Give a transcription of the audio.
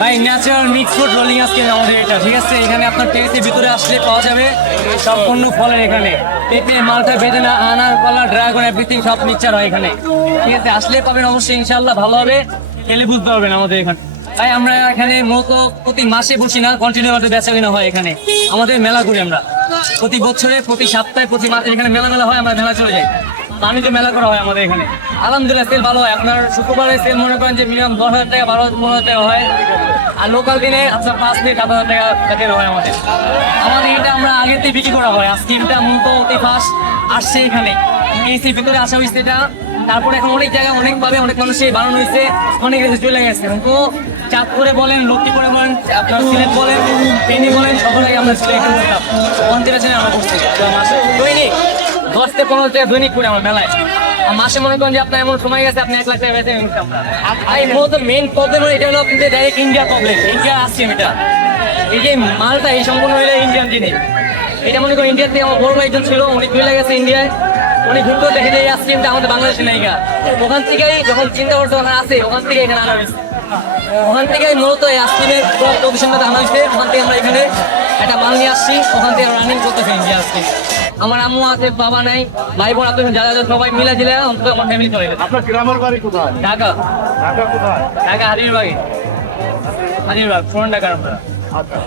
ভাই natural mix food rolling আজকে আমাদের এটা, ঠিক আছে? এখানে আপনার ভিতরে আসলে পাওয়া যাবে সম্পূর্ণ ফলের এখানে। পেঁপে, মালটা বেদেনা আনার ড্রাগন এভরিথিং সব হয় এখানে। ঠিক আছে? আসলে পাবেন অবশ্যই ইনশাল্লাহ ভালো হবে। খেলে বুঝতে পারবেন আমাদের এখানে। তাই আমরা এখানে মূলত প্রতি মাসে বসি না কন্টিনিউ আমাদের বেচা কিনা হয় এখানে। আমাদের মেলা করি আমরা। প্রতি বছরে, প্রতি সপ্তাহে, প্রতি মাসে এখানে মেলা মেলা হয়, আমরা মেলা চলে যাই। বাণিজ্য মেলা করা হয় আমাদের এখানে। আলহামদুলিল্লাহ সেল ভালো হয়। আপনার শুক্রবারে সেল মনে করেন যে মিনিমাম দশ হাজার টাকা, বারো হাজার, পনেরো টাকা হয়। আর লোকাল দিনে আপনার পাঁচ থেকে সাত হাজার টাকা বেতন হয় আমাদের। আমাদের এটা আমরা আগে থেকে বিক্রি করা হয়। আজকে এটা মূলত অতি ফার্স্ট আসছে এখানে। এসির ভিতরে আসা হয়েছে এটা। তারপরে এখন অনেক জায়গায় অনেক ভাবে অনেক মানুষই বানানো হয়েছে। অনেক চলে গেছে। তো চাঁদপুরে বলেন, লক্ষ্মীপুরে বলেন, আপনার সিলেট বলেন, পেনি বলেন সকলে আমরা সিলেট করতাম আছে আমরা করছি মাসে দশ থেকে পনেরো টাকা দৈনিক করে আমার মেলায়। মাসে মনে করেন যে আপনার এমন সময় গেছে, আপনি এক লাখ টাকা এই মূলত মেইন প্রবলেম এটা হলো ডাইরেক্ট ইন্ডিয়া প্রবলেম ইন্ডিয়া আসছে এটা। এই যে মালটা, এই সম্পূর্ণ হইলে ইন্ডিয়ান জিনিস। এটা মনে করেন ইন্ডিয়াতে আমার বড় একজন ছিল, উনি চলে গেছে ইন্ডিয়ায় উনি ঘুরতেও দেখে যে এই আমাদের বাংলাদেশে নায়িকা। ওখান থেকেই যখন চিন্তা করতে ওখানে আসে ওখান থেকে এখানে আনা হয়েছে। ওখান থেকে মূলত এই প্রদূষণটা আনা হয়েছে। ওখান থেকে আমরা এখানে একটা মাল নিয়ে আসছি। ওখান থেকে রানিং করতেছি ইন্ডিয়া আসছি আমার আম্মু আছে বাবা নাই ভাই বোন আছে যারা যারা সবাই মিলে ছিল অন্তত আমার ফ্যামিলি চলে গেছে। আপনার গ্রামের বাড়ি কোথায়? ঢাকা। ঢাকা কোথায়? ঢাকা হাজিরবাগে হাজিরবাগ ফোন ঢাকার আমরা আচ্ছা।